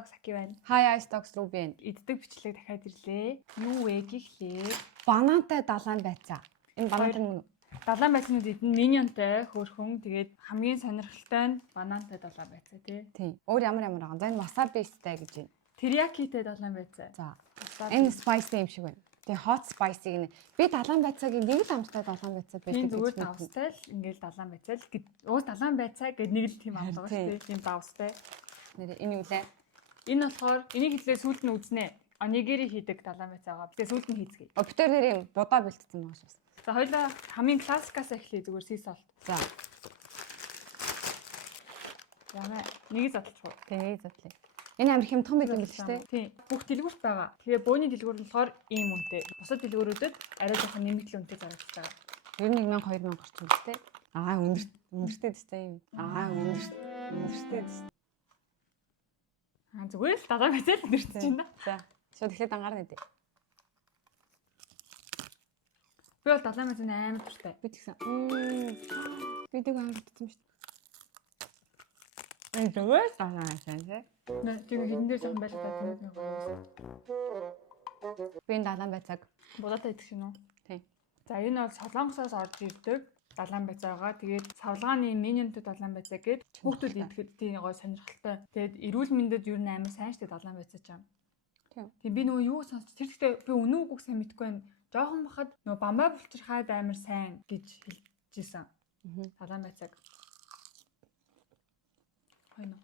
iStock Saki байна. Hi iStock Ruby. Иддэг бичлэг дахиад ирлээ. Юу вэ гэхлээр банантай далайн байцаа. Энэ банантай нь далайн байцаанууд эдэн миньонтой хөөрхөн тэгээд хамгийн сонирхолтой нь банантай далайн байцаа тий. Тийм. Өөр ямар байгаа. За энэ wasabi-стай гэж байна. Териякитэй далайн байцаа. За. Энэ spicy юм шиг байна. Тэгээ hot spicy гэнэ. Би далайн байцаагийн нэг л амттай далайн байцаа байдаг гэж зүгээр давстай л ингээл далайн байцаа л уус далайн байцаа гэдэг нэг л тийм амлага шүү дээ. Тийм давстай. Нэр энэ юу лээ? Энэ болохоор энийг хэлээ сүүлд нь үзнэ. Онигири хийдэг далайн байцаагаа. Тэгээ сүүлд нь хийцгээе. Битэр нэр юм будаа бэлтцсэн байгаа шүү. За хоёлаа хамгийн классикаас эхлэе зүгээр sea salt. За. Ямаа нэг задлах уу? Тэгээ задлаа. Энэ амар хямдхан байдаг юм биш үү? Тийм. Бүх дэлгүүрт байгаа. Тэгээ бөөний дэлгүүр нь болохоор ийм үнэтэй. Бусад дэлгүүрүүдэд арай жоохон нэмэгдэл үнэтэй зарагддаг. Ер нь 1000 2000 орчим үстэй. Өндөртэй дэстэй юм. Өндөртэй дэстэй. Зүгээр л далайн байцаа л өндөрч байна. За. Шууд эхлээд анхаарна дээ. Би бол далайн байцаа амар дуртай. Би тэгсэн. Видеог амар дутсан шүү дээ. Энэ зүгээр далайн байцаа тий. Тэгээ хідэн дээр жоохон байлаа та тийм. Би энэ далайн байцааг будаатай идэх шин үү? Тийм. За энэ бол Солонгосоос орж ирдэг далайн байцаагаа. Тэгээд савлгааны миньонтой далайн байцаа гээд хүүхдүүд идэхэд тийм гой сонирхолтой. Тэгээд эрүүл мэндэд ер нь амар сайн штэ далайн байцаа чам. Тийм. Тийм би нөгөө юу сонсч тэр ихтэй би өнөө үгүйг сайн мэдэхгүй байна. Жохон бахад нөгөө бамбай булчир хаад амар сайн гэж хэлжсэн. Далайн байцааг. Хойно.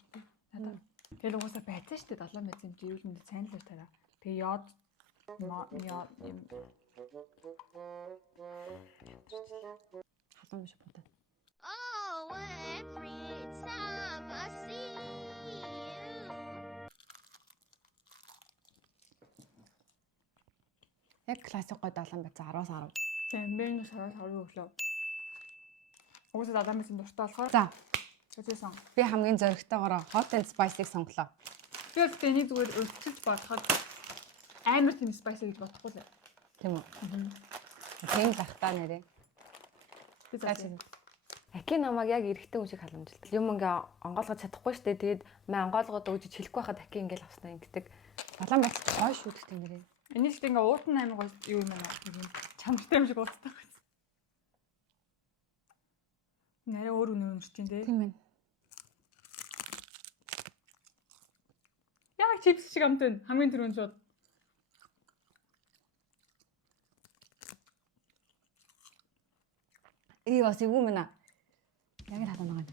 Надаа. Тэгэл угаасаа байцаа штэ далайн байцаа юм чи эрүүл мэндэд сайн л тараа. Тэгээ яод юм халуун биш бодоо. Oh, every time I see you. Яг классик гой далайн байцаа 10-аас 10. Тийм би нэг сараа өглөө. Угаасаа далайн байцаа дуртай болохоор. За. Үзээсэн. Би хамгийн зоригтойгоор hot and spicy-г сонглоо. Би бол тэний зүгээр өвчл бодоход амар тийм spicy гэж бодохгүй л. Тийм үү? Тийм захтаа нэрээ. Би заачих. Аки намайг яг эрэхтэн үе шиг халамжилдаг. Юм ингээ онгоолгож чадахгүй штэ. Тэгээд маа онгоолгоод өгч хэлэхгүй байхад аки ингээл авснаа ингэдэг. Далайн байц гой шүү гэдэг нэрээ. Энийг ч ингээ уутан амар гой юу юм аа. Чамартай юм шиг уутдаг байсан. Нэрээ өөр өнөрч чинь тий. Тийм ээ. Яг чипс шиг амтэн хамгийн түрүүнд шууд. Бас юу мэнэ. Яг л хатаа байгаа.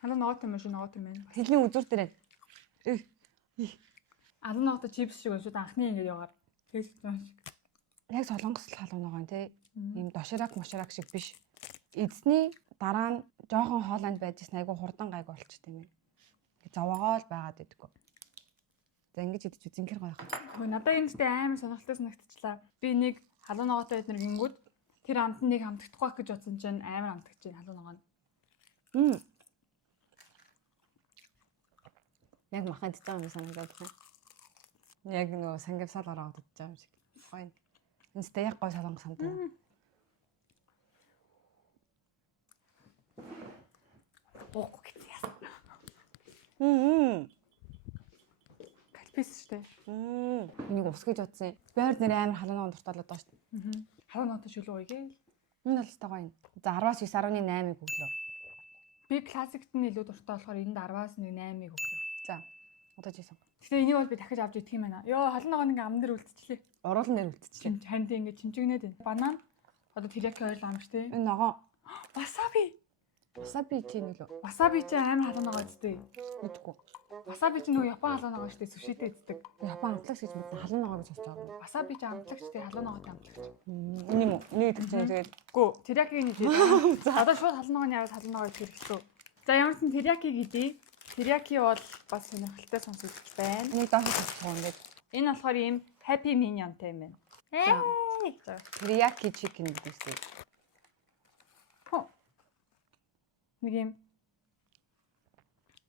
Халуун ногоот юм шиг ногоот юм байна. Хэлний үзүр дээр. Алан ногоот чипс шиг шууд анхны ингэ яваад. Тэгс зам шиг. Яг солонгос халуун ногоо тий. Ийм доширак моширак шиг биш. Эзний дараа нь жоохон хооланд байжсэн айгу хурдан гайг болчтой юм. Зовоогоо л байгаад байдаггүй. За ингэж идэж үзэнхэр гоё хаа. Хөөе надад энэ дэхтэй амар сонирхолтой санагдчихлаа. Би нэг халуун ногоотой эднэр гингүүд тэр амт нэг хамтдахгүй байх гэж бодсон чинь амар хамтдаж байна халуун ногоо. Яг махад идэж байгаа юм санагдаад байна. Яг нөгөө сангивсал ороод идэж байгаа юм шиг. Гоё. Энэ дэхтэй яг гоё солонгос хамтаа. Буухгүй гэж яасан. Кальпис штэ. Энийг ус гэж бодсон. Байр нэр амар халуун ногоон дуртай болоод байгаа штэ. Халуун ногоотой шүлэг гоё гээл. Энэ бол өстой гоё. За 10-аас 9.8-ыг өглөө. Би классикт нь илүү дуртай болохоор энд 10-аас 8-ыг өглөө. За. Одоо жийсэн. Гэтэ энийг бол би дахиж авч идэх юм байна. Йоо халуун ногоо нэг ам дээр үлдчихлээ. Уруулан нэр үлдчихлээ. Харин тийм ингэ чимчигнээд байна. Банан. Одоо терияки ойл ам штэ. Энэ ногоо. Васаби. Васаби чинь үлээ. Васаби чи амар халуун ногоо эздэг. Мэдгүй. Васаби чи нөгөө Япон халуун ногоо штэ сушитэй эздэг. Япон амтлагч гэж мэднэ. Халуун ногоо гэж бодож байгаа. Васаби чи амтлагч тий халуун ногоотой амтлагч. Энэ юм уу? Энийг идэх чинь тэгээд Гүү териякиг нь идээ. Одоо шууд халуун ногооны яваад халуун ногоо идэх хэрэглээ. За ямар ч териякиг идээ. Терияки бол бас сонирхолтой сонсогдож байна. энийг доош тасчих юм гээд. Энэ болохоор ийм happy minionтэй юм байна. За. Teriyaki chicken гэдэг үстэй. Нэг юм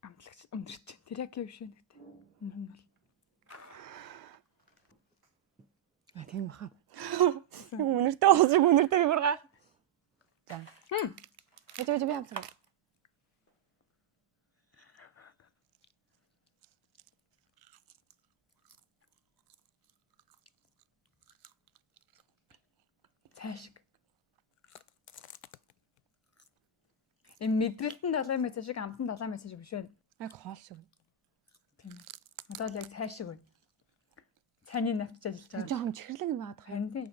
амтлагч өндөрч терияки биш үү нэгтэй. Өмнө нь бол. Тийм баха. Үнэртэй уусыг үнэртэй бүр гай. За. Би амсаг. Цаашиг. Эм мэдрэлтэн далайн мессеж шиг амтан далайн мессеж биш байна. Яг хоол шиг. Тийм. Одоо л яг цаашиг байна. Цааны навч ажиллаж Тэг байгаа. жоохон чихэрлэг юм байгаад Харин тийм.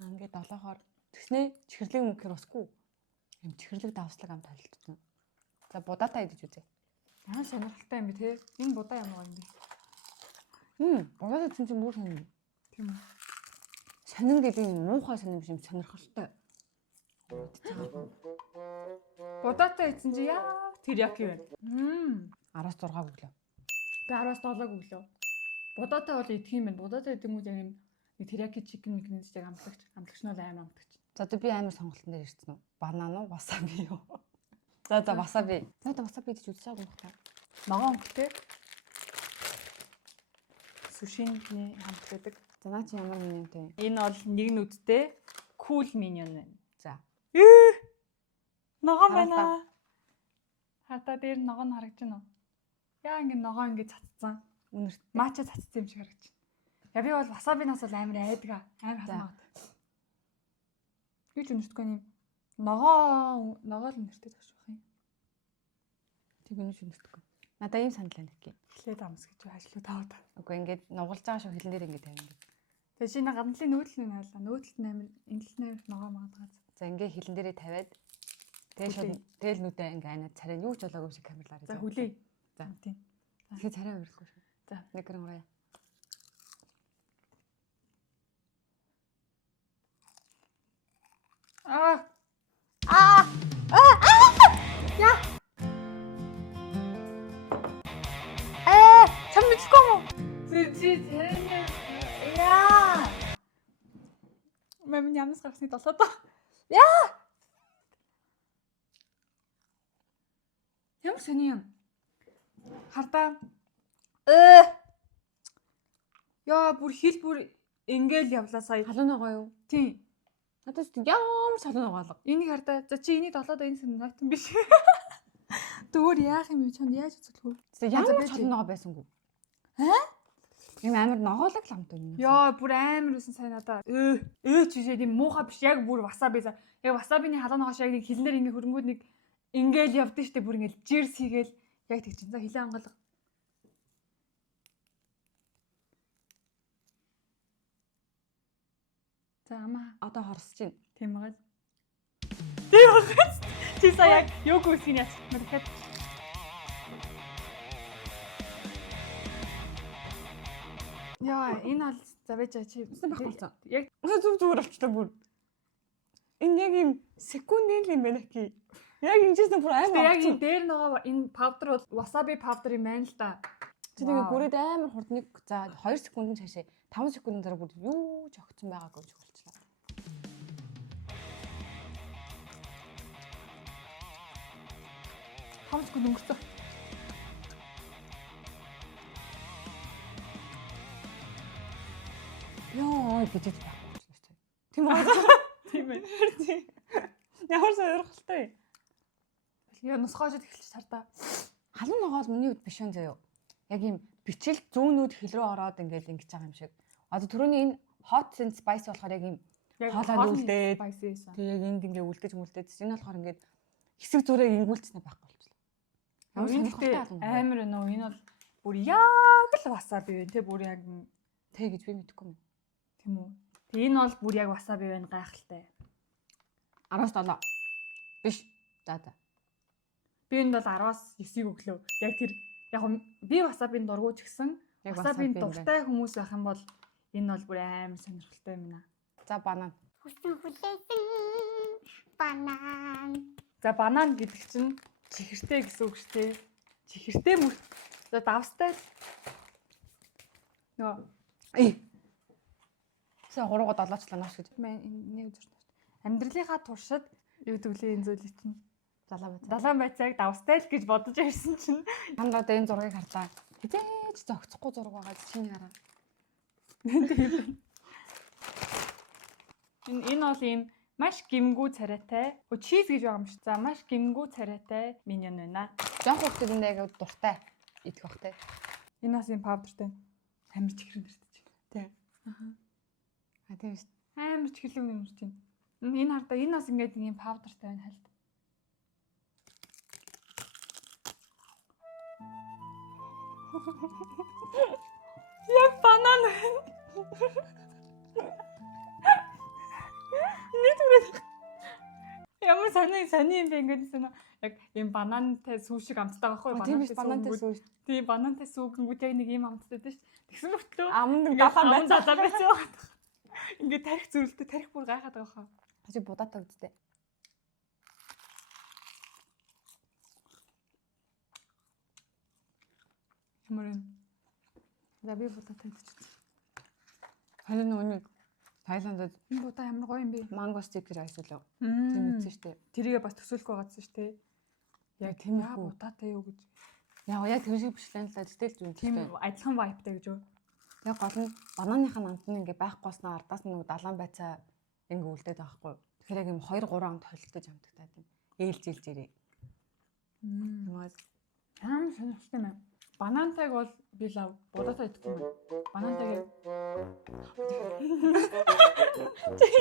Ингээд долоохоор тэгснээ чихэрлэг юм гэхэр усгүй. Юм чихэрлэг давслаг ам талцсан. За будаатай идэж үзье. Аа сонирхолтой юм би те. Энэ будаа юм уу юм бэ? Будаатай чинь бүр сонир. Тийм үү. Сонин гэдэг нь муухай сонин биш юм сонирхолтой. Будаатай ийцэн чи яа тэр яг юм. 16 өглөө. Би 17 өглөө. Будаатай бол идэх юм байна. Будаатай гэдэг юм уу яг юм терияки чикен микнэс яг амтлагч нь бол аим амтлагч. За одоо би амар сонголтон дээр ирсэн үү? Банан уу, васаби юу? За васаби. За васаби гэж үзэж байгаа юм байна. Ногоон өнгөтэй. Сушиний хамт гэдэг. За наа чи ямар миньонтэй? Энэ бол нэг нүдтэй кул миньон байна. За. Ногоон байна. Хата дээр ногоон харагдаж байна уу? Яа ингэ ногоон ингэ цацсан. Үнэрт. Мача цацсан юм шиг харагдаж байна. Я би бол васабинаас бол амар айдаг. Амар хасмаад. Юу ч үнэртгүй юм. Ногоо л үнэртэй тагш байх юм. Тэг үнэш үнэртгүй. Надаа ийм санал байна гэх юм. Эхлээд амс гэж ажлуу таваад. Үгүй ингээд нугалж байгаа шүү хилэн дээр ингээд тавина. Тэгээ шинэ гадналын нөөдөл нь байлаа. Нөөдөлт амар ингэлт нээр ногоо магадгаас. За ингээ хилэн дээрээ тавиад тэгэл нүдээ ингээ анаа царай юу ч болоогүй шиг камерлаар. За хүлээ. За тийм. Тэгэхээр царай өрөхгүй шүү. За нэг гэрэн ураа. Я. Чам мэдхгүй юм уу? Яа. Мам ямас гарсны толоод. Яа. Ямар сони юм. Хардаа. Яа, бүр хил бүр ингээл явлаа сая. Халуун байгаа юу? Тийм. Надаас ямар салуун байгаа. Энийг хардаа. За чи энийг толоод энэ сэн нойтон биш. Дөөр яах юм чанд яаж үзүүлэх вэ? Ямар салуун байгаа байсангүй. Ийм амар ногоолог л амт юм. Яа, бүр амар үсэн сайн надаа. Ч биш тийм муухай биш. Яг бүр васаби. Яг васабины халуун ногоош яг нэг хилнэр ингээ хөрөнгүүд нэг ингээл явдсан штэ бүр ингээл жирс хийгээл яг тэг чинь. За хилээ ангалга. За амаа Одоо хорсож байна. тийм байгаа л. Тийм байгаа. Чи сая яг юу гүйсгий яц. Мэдээд. Яа, энэ бол завэж чи байхгүй. Яг зүгээр болчлаа бүр. Энэ яг юм секундын юм байна ки. Яг ингэсэн бүр амар. яг энэ дээр нөгөө энэ паудер бол васаби паудер юм байна л да. Чи тэгээ бүрээд амар хурдныг за 2 секундын цаашаа 5 секундын дараа бүр юу ч огцсон байгаагүй гэж болчихлоо. Хамт гүн өнгөрцөө. Яа, бидэд байхгүй болчихлоо. Тийм үү? Тийм ээ. Ямар сонирхолтой. Яа, нусгаажид эхэлчих сардаа. Халуун ногоол миний хувьд биш энэ заяа. Яг юм бичил зүүнүүд хил рүү ороод ингээд ингэж байгаа юм шиг. Одоо түрүүний энэ hot and spice болохоор яг юм хоолойд үлдээд тэгээ яг энд ингээд үлдэж мүлдээд энэ болохоор ингээд хэсэг зүрээ ингүүлчихсэн байхгүй болчихлоо. Ямар сонирхолтой амар нөө энэ бол бүр яг л васаби вэ те бүр яг тэг гэж би мэдэхгүй юм. Тийм үү. Тэг энэ бол бүр яг васаби байна гайхалтай. 17 биш. За. Би энэ бол 10-аас 9-ийг өглөө. Яг тэр яг би васабийн дургуйч гисэн. Васабийн дуртай хүмүүс байх юм бол энэ бол бүр амар сонирхолтой юм байна. За банан. Банан. За банан гэдэг чинь чихэртэй гэсэн үг шүү дээ. Чихэртэй мөрт. За давстай. Нөө. Сая 3-7 ноош гэж. Нэг үзэж байна. Амьдралынхаа туршид юу гэвэл энэ зүйлийг чинь Далайн байцааг давстай л гэж бодож ирсэн чинь хандаад энэ зургийг харлаа. Хизээч зогцохгүй зураг байгаа чинь хараа. Энэ бол ийм Маш гимгүү царайтай. Чиз гэж байгаа юм шиг. За маш гимгүү царайтай миньон байна. Жонх хүүхдүүд энэ яг дуртай идэх бах те. Энэ бас юм паудертай. Амар чихрэн дэртэж. Тий. А тийм шүү. Амар чихрлэг нэмэрч байна. Энэ хардаа энэ бас ингээд нэг юм паудертай байна хальт. Яг банан байна. Нийтгүрээ. Ямар сони юм бэ ингээд сонио. Яг юм банантай сүү шиг амттай байхгүй Тийм биш банантай сүү шүү. Тийм банантай сүүгэнгүүд яг нэг юм амттай дээ шүү. Тэгсэн мөртлөө Аманд ингээд галан залаа байсан. Ингээд тарих зүрэлтэй тарих бүр гайхаад байгаа хаа. Хажи будаатай үсттэй. Ямар юм. За би будаатай идчихсэн. Харин нүг Тайландд Энэ будаа ямар гоё юм бэ? манго стикер айс үлээ. Тийм үтсэн шүү дээ. Тэрийгээ бас төсөөлөх байгаадсан шүү дээ. Яг тийм тийм үү. будаатай юу гэж. Яг тэр шиг бичлэн л да гэтэл зүг Тийм адилхан вайптай гэж юу? Яг гол нь бананыхаа амт нь ингээ байхгүй болсноо ардаас нь нэг далайн байцаа ингээ үлдээд байгаа хгүй. Тэгэхээр яг юм 2 3 амт холилдож амтагтаад юм. Ээлжилж ирээ. Ямар Амар сонирхолтой юм. Банантайг бол би лав будаатай идэх юм. Банантайг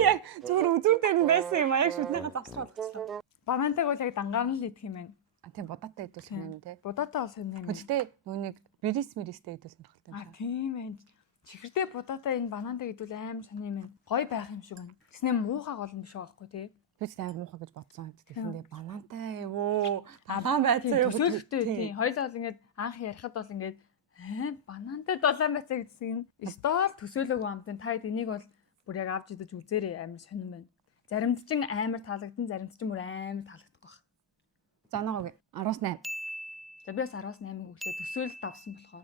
яг зүгээр үзүүр дээр нь байсан юм аяг шүднийхээ завсар болгочихлоо. банантайг бол яг дангаар нь л идэх юм байна. Тийм будаатай идэх юм те. Будаатай бол сонир юм. Гэхдээ нүг мэристэй идэх сонирхолтой юм. Тийм байна. Чихэртэй будаатай энэ банантайг идвэл амар сонир юм байна. Гоё байх юм шиг байна. Тэснэ муухай гол юм биш байхгүй тий. Би ч амар муухай гэж бодсон. Тэгэхдээ банантай өвөө далайн байцаа юу төсөөлөлттэй тий. Хоёлаа бол ингээд анх ярихад бол ингээд банантай долоон байцаа гэсэн нь стол төсөөлөөгүй амтэн та энийг бол бүр яг авч идэж үзээрэй амар сонирн байна. Заримд ч амар таалагдсан, заримд ч бүр амар таалагдахгүй байх. За ногоо 18. За би бас 18-ыг өглөө төсөөлөлт авсан болохоор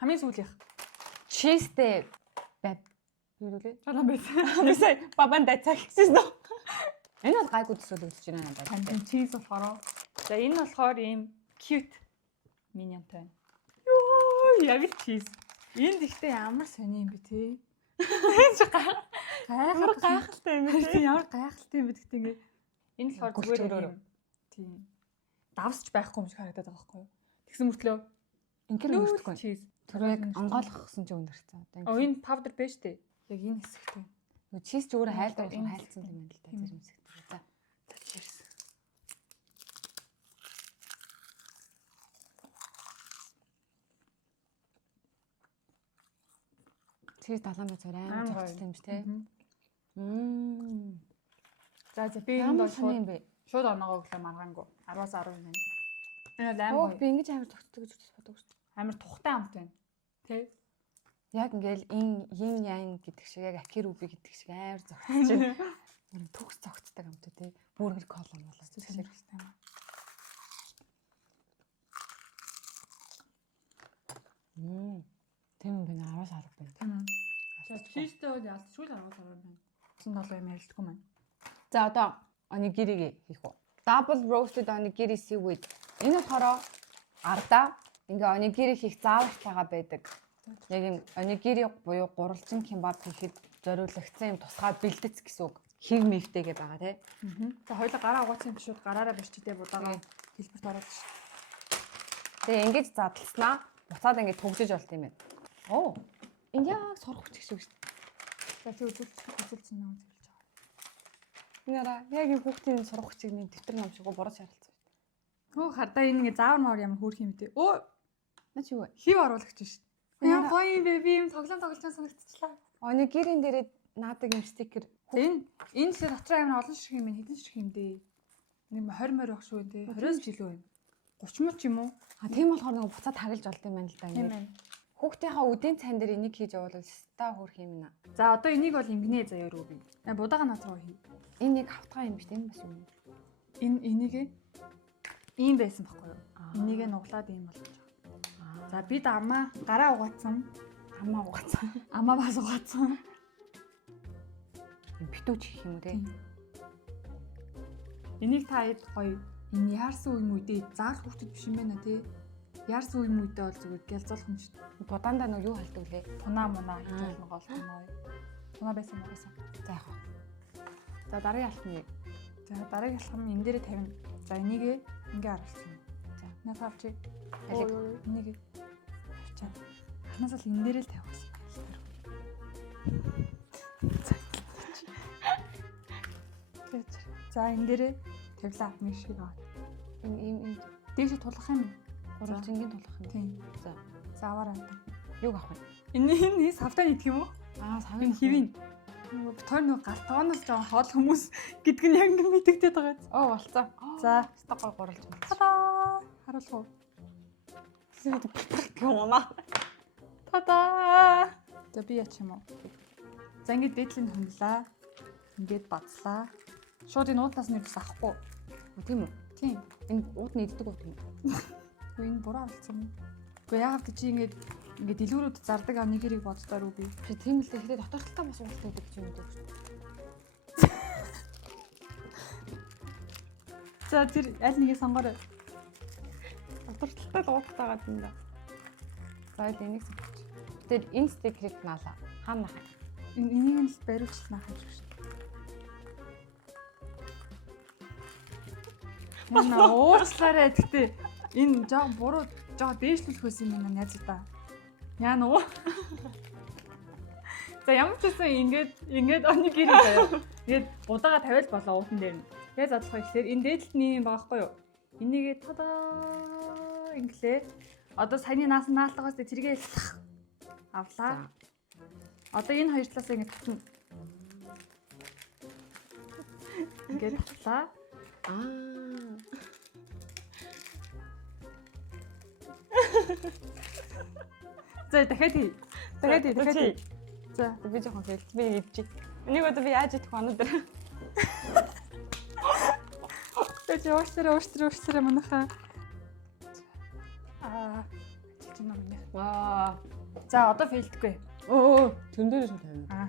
хамгийн сүүлийнх Чизтэй бат. Юу лээ? долоон байцаа. Бисаа бабан дайцаа гэсэн нөө. Энэ бол гайгүй төсөөлөгдөж байна надад. Тань чиз болохоор. За энэ болохоор ийм cute minionтай байна. Йоо, яг л чиз. Энд ихтэй ямар сони юм бэ те? Гайхалтай юм бэ те? Ямар гайхалтай юм бэ гэхдээ ингээд энэ болохоор зүгээр юм. Тийм. Давсч байхгүй юм шиг харагдаад байгаа байхгүй юу? Тэгсэн мөртлөө Ингээр өөртөхгүй. чиз. Тэр яг онгойлгосон ч өнөрцөн. Одоо Оо энэ powder биш үү? Яг энэ хэсэгтэй. чиз ч өөрөө хайлтаа Энэ хайлтсан юм байна л да. Зарим хэсэгт. За. Cheers. Чиз далайн байцаар амар зогцтой юм биш те. За би энэ Ямар бол сони юм бэ? шууд оноогоо өглөө маргаангүй 10-аас 10 байна. Энэ бол Оо амар би ингэж амар зогцтой гэж боддог шүү дээ. амар тухтай амт байна. Тэ? Яг ингээл ин ян гэдэг шиг яг акируби гэдэг шиг амар зогцож байна. Төгс зогцдог юм те тий. Бүргэр колон болоо Сонирхолтой тэгэхээр. юм. Тийм юм байна 10-аас 10 байна. Тийм. За чизтэй бол ялцгүй л 10-аас 10 байна. 97 юм ярилдаггүй маань. За одоо онигириг хийх үү. Double roasted onigiri seaweed. Энэ болохоор ардаа ингээ онигири хийх заавартайгаа байдаг. Яг юм онигири буюу гурвалжин кимбаб хийхэд зориулагдсан юм тусгай бэлдэц гэсэн үг. Хэг мэвтэйгээ байгаа тий. За хоёул гараа угаацсан юм шүүд гараараа барьчихдээ будаага хэлбэрт ороод ш. Тэгээ ингэж задлснаа буцаад ингэ төгжиж болт юм байна. Оо. Энэ яг сурах хүч шиг шүү дээ. За тий үзүүлсэн юм зөвлөж байгаа. Нэраа яг юм хүүхдийн сурах хүчийг нэг дэвтэр ном шиг буруу шаардсан шүү дээ. Хөө хардаа энэ ингээ заавар маар ямар хөөрх юм бэ? Өө Наа чи юу вэ? хив оруулагч ш. Яа гоё юм бэ? Би юм тоглоом санагдчихлаа. Онигирийн дээрээ наадаг юм стикер. Энэ сэр дотроо амар олон ширхэг юм хэдэн ширхэг юм дээ. Нэг 20 морь байх шүү дээ. 20-с жилөө юм. 30 мөр ч юм уу? А тийм болохоор нэг буцаад таглаж болд юм байна л да. Тийм Ингээд байна. хүүхдийнхаа үдийн цайн дээр энийг хийж явуулвал ста хөөрх юм аа. За одоо энийг бол ингэнэ заяа рүү би. Будаага наад руу хий. Энэ нэг хавтгай юм биш тийм бас юм. Энийг ийм байсан байхгүй юу? Энийг нуглаад ийм болгож байгаа. За бид амаа гараа угаацсан. Амаа угаацсан. Амаа бас угаацсан. Битүүч гэх юм уу те. Энийг та хэд гоё юм яарсан үе үедээ заал хүүхдэд биш юм байна тий. Яарсан үе үедээ бол зүгээр гялзуулах юм шүү дээ. Будаандаа нэг юу халдаг лээ. Тунаа мунаа хийж болно гол тунаа. Тунаа байсан уу? За яах вэ? За дараагийн алтны. За дараагийн алхам энэ дээрээ тавина. За энийг ингээ харуулсан. За наас авчи. Алиг. Энийг авчаа. Ханаас л энэ дээрээ л тавих гэсэн. За энэ дээрээ тавилаа. Нэг шиг аваад. Ийм Дээшээ тулах юм. гурван цэнгийн тулах юм. Тийм. За. За аваарай. Юг авах вэ? Энэ савтаа нийт юм уу? Савын Энэ хэвийн. Битгаар нэг галтгооноос жоо хоол хүмүүс гэдэг нь яг ингэ мэдэгдээд байгаа. Болцоо. За, стогой гуралж байна. тадаа. Харуулах уу? Гүнаа. Тадаа. За би яач юм уу? За ингэж дээдлийг хөндлөө. Ингээд бацлаа. Шууд энэ уутлаас нь бас авахгүй. Тийм үү? Тийм. Энэ ууд нь иддэг үү тийм үү? Үгүй энэ буруу авалцсан юм. Үгүй яагаад чи ингэж дэлгүүрүүд зардаг нэг хэрэг боддоор уу би. Тийм л дээ. Дотор талтай бас уултдаг гэж юм дээ. За тэр аль нэгийг сонгоорой. Дотор талтай л уултаагаад юм да. За энийг сонгоч. Тэр энэ стикерийг наалаа. Хаана хаа? Энийг нь л бариулчлаа хаж шүү. Манай уучлаарай гэхдээ энэ жоо буруу жоо дээшлүүлэх байсан юм байна найзуудаа. Яа нөө. За ямар ч үсэн ингээд оны гэрээ заяа. Ингээд удаага тавиал болоо уутан дээр нь. Тэгээ задлах ихлээр энэ дээдлэлтний юм байгаа хгүй юу? Энийгээ тадаа инглээ. Одоо саяны наасан наалтагаас тэргээ авлаа. Одоо энэ хоёр талаас ингээд татна. Ингээд татлаа. За дахиад хий. Дахиад хий. За би жоохон хэлт би идчих. Энийг одоо би яаж идэх вэ өнөөдөр? Тэгэж ууштараа манайхаа. Чич юм аа. За одоо фейлдэхгүй. Тэн дээр шүү тавина.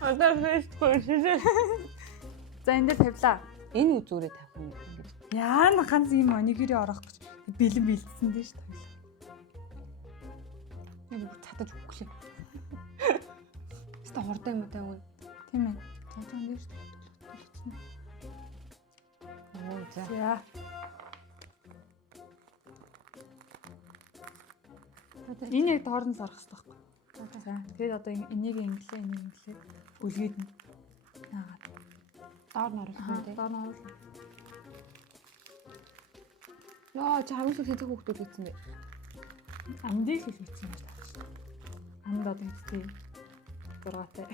Одоо фейлдэхгүй шээ. За энэ дээр тавилаа. Энэ үзүүрээ тавих юм гэж. Яана ганц юм онигэрээ орох гэж бэлэн бэлдсэн дээ шүү дээ. Яг цатаж өгөхгүй. Ста хордоо юм таа үн. Тийм ээ. Цаатан дээр шүү дээ. За. За. Энэ яг доорн сарах хэрэгтэй байхгүй. За. Тэгээд одоо энийг инглээ. Үлгээд нь. Наагаад. Доор нь оруулах юм тий. Доор нь оруулах. Яа, чи хамгийн сүүлд хэзээ хүүхдүүд хийсэн бэ? Амдыг л хийсэн юм байна. Амд одоо хэвчээ 6-тай.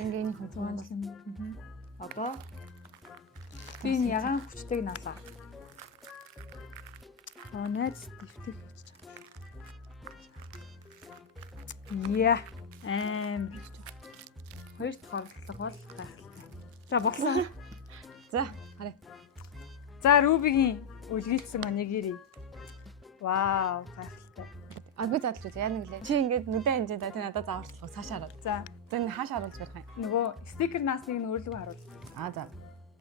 Ингээ энэ хонцгоон юм. Одоо би энэ ягаан хүчтэйг налаа. Найз дэвтэг хийж байгаа. Яа. Биш. Хоёр дахь орлого бол гайхалтай. За болсон. За, харъя. За Рубигийн үлгийцсэн онигири. Вау, гайхалтай. Би задлж үзье. Яа нэг лээ. Чи ингээд нүдэн хэмжээнд тэ надад зааварчлах цааш хараад. За. За энэ хааш харуулж барих юм. Нөгөө стикер наасныг нь өөрлөгөө харуул. За.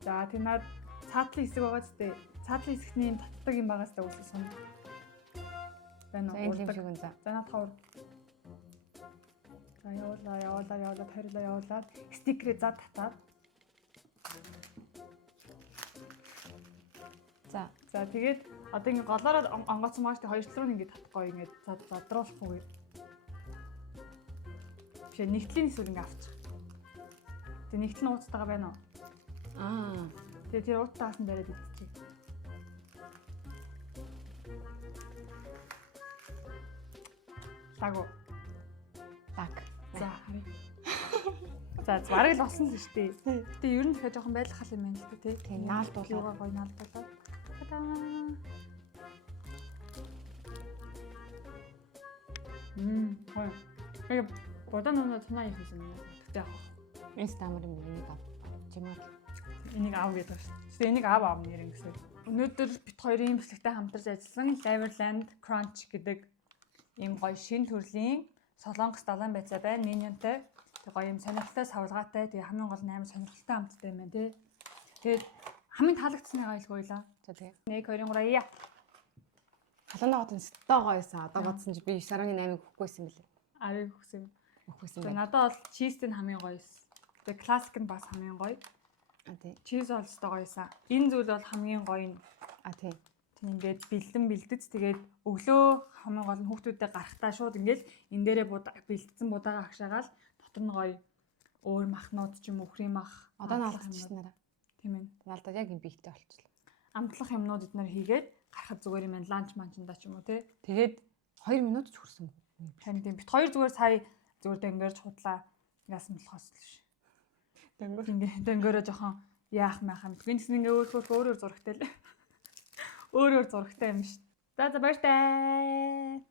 За тэр наад цаатлын хэсэг байгаа ч тээ. Цаатлын хэсэгний юм татдаг юм байгаас та үсэл сон. Байна уу? Энэ юм шиг үн за. За наад хавар. За явуулаа, тарилаа явуулаад стикерээ зад татаад. За тэгээд одоо ингэ голоороо онгоцсон маш тэ хоёр талруу ингэ татахгүй ингэ задруулахгүй. Биш нэгтлийн эсвэл ингэ авчих. Тэг нэгтэл нь ууцтайгаа байна уу? Тэгээ тэр ууцтайгаас нь бариад идчихье. Лагу. Так. За харъя. За бараг л олсон л шүү дээ. Гэтэ ер нь дахиад жоохон байлгах юм байна л дээ тий. Тийм наалдуулаа. Гоё наалдуулаа. Та-даа. Хой. Яг бодан нөө танаа их юм байна. Гэтэ яг Инстаграм энийг ав. Чимээр энийг аав гэдэг шүү дээ. Гэтэ энийг аав нэр ингэсэн. Өнөөдөр бит хоёрын бичлэгтэй хамтарч ажилласан Liverland Crunch гэдэг ийм гоё шин төрлийн Солонгос далайн байцаа байна. Миньонтой. Тэг гоё юм сонирхолтой савлгаатай. Тэгээ хамгийн гол нь амар сонирхолтой хамттай юм байна тий. Тэгээд хамгийн таалагдсны айлгүй байлаа. За тэгээ. 1 2 3 яа. Халуунаа гот стоо гоёсан. Одоо бодсон чи би 9.8-ыг өгөхгүйсэн бэлээ. Ариг өгсөн. Өгөхгүйсэн За байна. надад бол чизтэй нь хамгийн гоёс. Тэгээ классик нь бас хамгийн гоё. тий. Чиз олстой гоёсан. Энэ зүйл бол хамгийн гоё нь. Тий. Тэг ингээд бэлдэж тэгээд өглөө хамгийн гол нь хүүхдүүдэд гарахтаа шууд ингээд энэ дээрээ бэлдсэн будаага агшаагаал дотор нь гоё өөр махнууд ч юм уу крем мах. Одоо нь олгочихсон нараа. Тийм ээ. Наалдаа яг юм бийтэй болчихлоо. Амтлах юмнууд эднэр хийгээд гарахад зүгээр юм ланч манчндаа ч юм уу те. Тэгээд 2 минут ч хүрсэн. Харин тийм бит хоёр зүгээр сая зүгээр дөнгөрж худлаа яасан болохоос л ш. Дөнгөрөө жоохон яах маах юм. Тэгвэл гэсэн ингээ өөр зурагтай л. Өөр зурагтай юм ш. За баяртай.